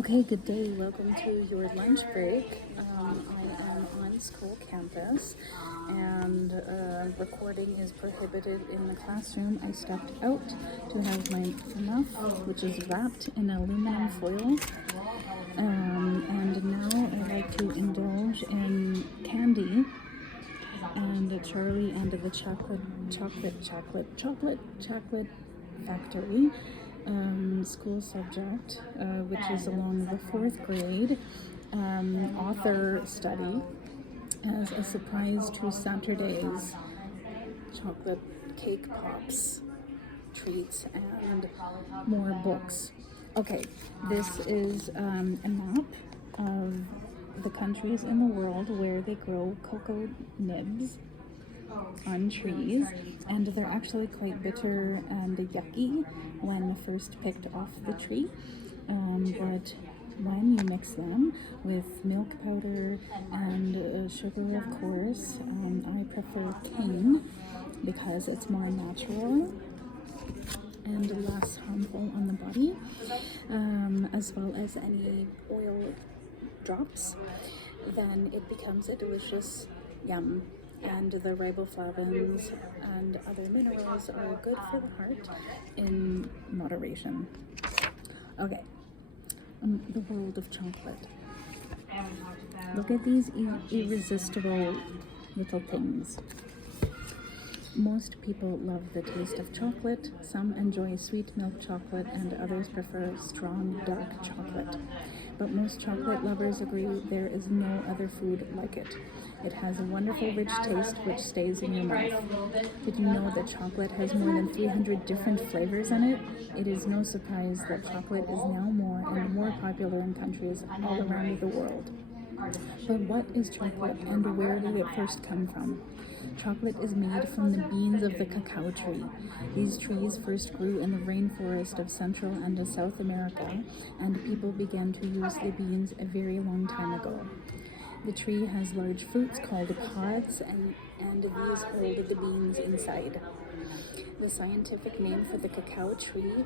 Okay, good day. Welcome to your lunch break. I am on school campus and recording is prohibited in the classroom. I stepped out to have my FNUF, which is wrapped in aluminum foil. And now I like to indulge in candy and Charlie and the chocolate factory school subject, which is along the fourth grade author study as a surprise to Saturday's chocolate cake pops, treats, and more books. Okay, this is a map of the countries in the world where they grow cocoa nibs on trees, and they're actually quite bitter and yucky when first picked off the tree, but when you mix them with milk powder and sugar, of course, I prefer cane because it's more natural and less harmful on the body, as well as any oil drops, then it becomes a delicious yum. And the riboflavins and other minerals are good for the heart in moderation. Okay, the world of chocolate. Look at these irresistible little things. Most people love the taste of chocolate. Some enjoy sweet milk chocolate and others prefer strong dark chocolate. But most chocolate lovers agree there is no other food like it. It has a wonderful rich taste which stays in your mouth. Did you know that chocolate has more than 300 different flavors in it? It is no surprise that chocolate is now more and more popular in countries all around the world. But what is chocolate and where did it first come from? Chocolate is made from the beans of the cacao tree. These trees first grew in the rainforest of Central and South America, and people began to use the beans a very long time ago. The tree has large fruits called pods, and these hold the beans inside. The scientific name for the cacao tree,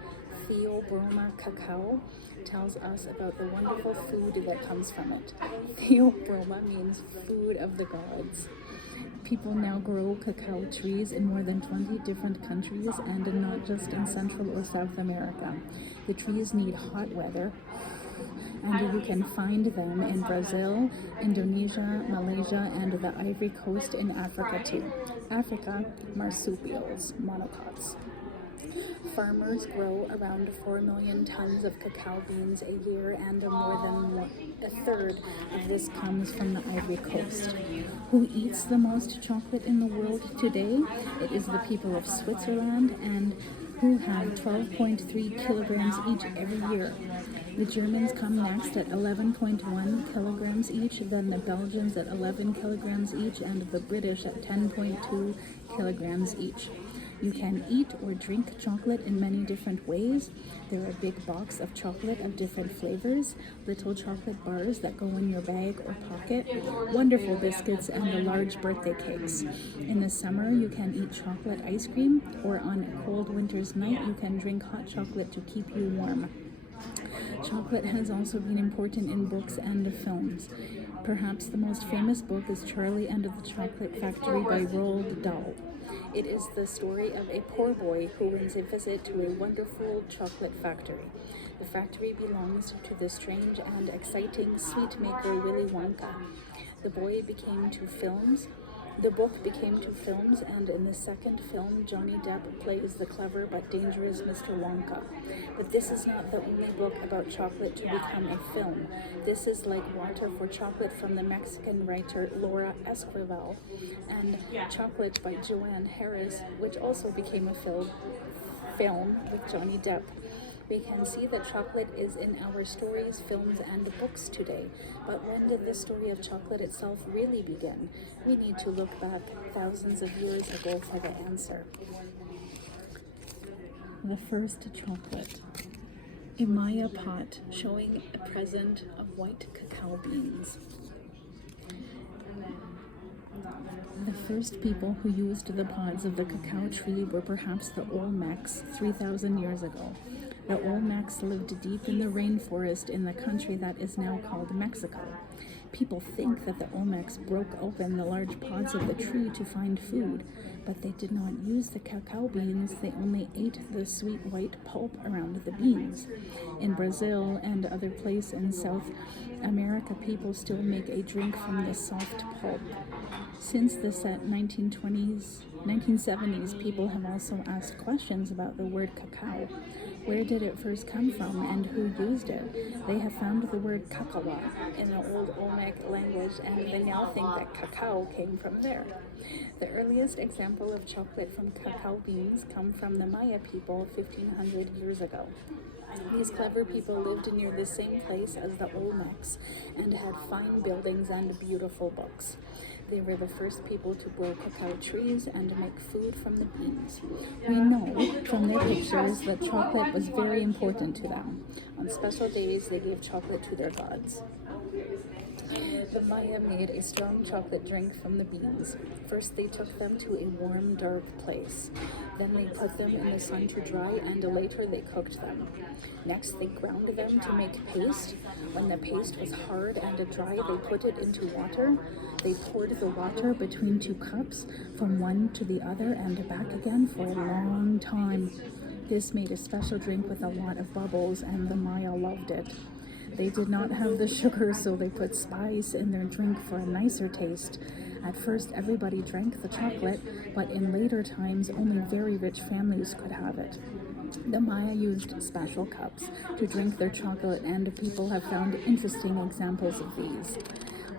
Theobroma cacao, tells us about the wonderful food that comes from it. Theobroma means food of the gods. People now grow cacao trees in more than 20 different countries and not just in Central or South America. The trees need hot weather, and you can find them in Brazil, Indonesia, Malaysia, and the Ivory Coast in Africa too. Africa, marsupials, monocots. Farmers grow around 4 million tons of cacao beans a year, and more than a third of this comes from the Ivory Coast. Who eats the most chocolate in the world today? It is the people of Switzerland, and who have 12.3 kilograms each every year. The Germans come next at 11.1 kilograms each, then the Belgians at 11 kilograms each, and the British at 10.2 kilograms each. You can eat or drink chocolate in many different ways. There are a big box of chocolate of different flavors, little chocolate bars that go in your bag or pocket, wonderful biscuits, and the large birthday cakes. In the summer, you can eat chocolate ice cream, or on a cold winter's night, you can drink hot chocolate to keep you warm. Chocolate has also been important in books and films. Perhaps the most famous book is Charlie and the Chocolate Factory by Roald Dahl. It is the story of a poor boy who wins a visit to a wonderful chocolate factory. The factory belongs to the strange and exciting sweet maker Willy Wonka. The book became two films, and in the second film, Johnny Depp plays the clever but dangerous Mr. Wonka. But this is not the only book about chocolate to become a film. This is Like Water for Chocolate from the Mexican writer Laura Esquivel, and Chocolate by Joanne Harris, which also became a film with Johnny Depp. We can see that chocolate is in our stories, films, and books today. But when did the story of chocolate itself really begin? We need to look back thousands of years ago for the answer. The first chocolate. A Maya pot showing a present of white cacao beans. The first people who used the pods of the cacao tree were perhaps the Olmecs 3,000 years ago. The Olmecs lived deep in the rainforest in the country that is now called Mexico. People think that the Olmecs broke open the large pods of the tree to find food, but they did not use the cacao beans, they only ate the sweet white pulp around the beans. In Brazil and other places in South America, people still make a drink from the soft pulp. Since the 1970s, people have also asked questions about the word cacao. Where did it first come from and who used it? They have found the word cacawa in the old Olmec language, and they now think that cacao came from there. The earliest example of chocolate from cacao beans come from the Maya people 1500 years ago. These clever people lived near the same place as the Olmecs and had fine buildings and beautiful books. They were the first people to grow cacao trees and make food from the beans. We know from their pictures that chocolate was very important to them. On special days, they gave chocolate to their gods. The Maya made a strong chocolate drink from the beans. First, they took them to a warm, dark place. Then they put them in the sun to dry, and later they cooked them. Next, they ground them to make paste. When the paste was hard and dry, they put it into water. They poured the water between 2 cups from one to the other and back again for a long time. This made a special drink with a lot of bubbles, and the Maya loved it. They did not have the sugar, so they put spice in their drink for a nicer taste. At first, everybody drank the chocolate, but in later times, only very rich families could have it. The Maya used special cups to drink their chocolate, and people have found interesting examples of these.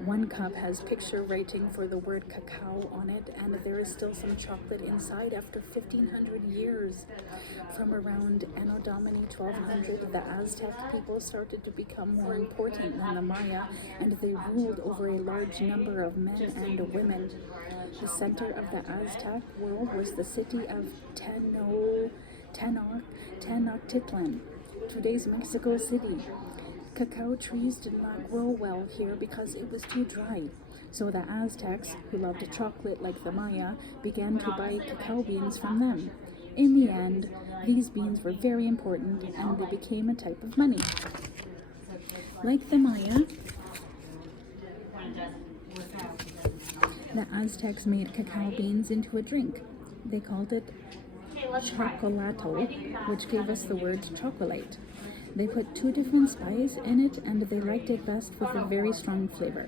One cup has picture writing for the word cacao on it, and there is still some chocolate inside after 1500 years. From around Anno Domini 1200, the Aztec people started to become more important than the Maya, and they ruled over a large number of men and women. The center of the Aztec world was the city of Tenochtitlan, today's Mexico City. Cacao trees did not grow well here because it was too dry. So the Aztecs, who loved chocolate like the Maya, began to buy cacao beans from them. In the end, these beans were very important and they became a type of money. Like the Maya, the Aztecs made cacao beans into a drink. They called it chocolato, which gave us the word chocolate. They put 2 different spices in it, and they liked it best with a very strong flavor.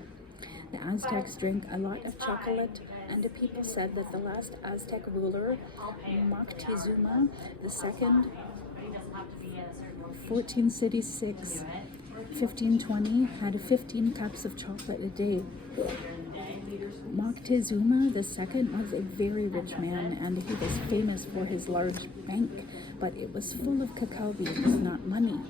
The Aztecs drank a lot of chocolate, and the people said that the last Aztec ruler, Moctezuma II, 1466-1520, had 15 cups of chocolate a day. Moctezuma II was a very rich man, and he was famous for his large bank, but it was full of cacao beans, not money.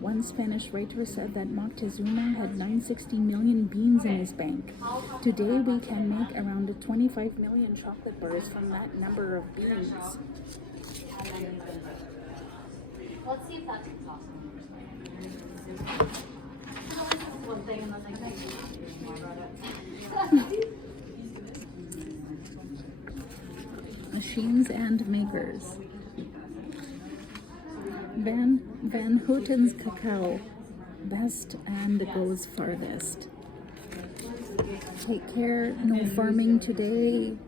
One Spanish writer said that Moctezuma had 960 million beans in his bank. Today we can make around 25 million chocolate bars from that number of beans. Let's see if that's possible. Machines and makers. Van Houten's cacao, best and goes farthest. Take care, no farming today.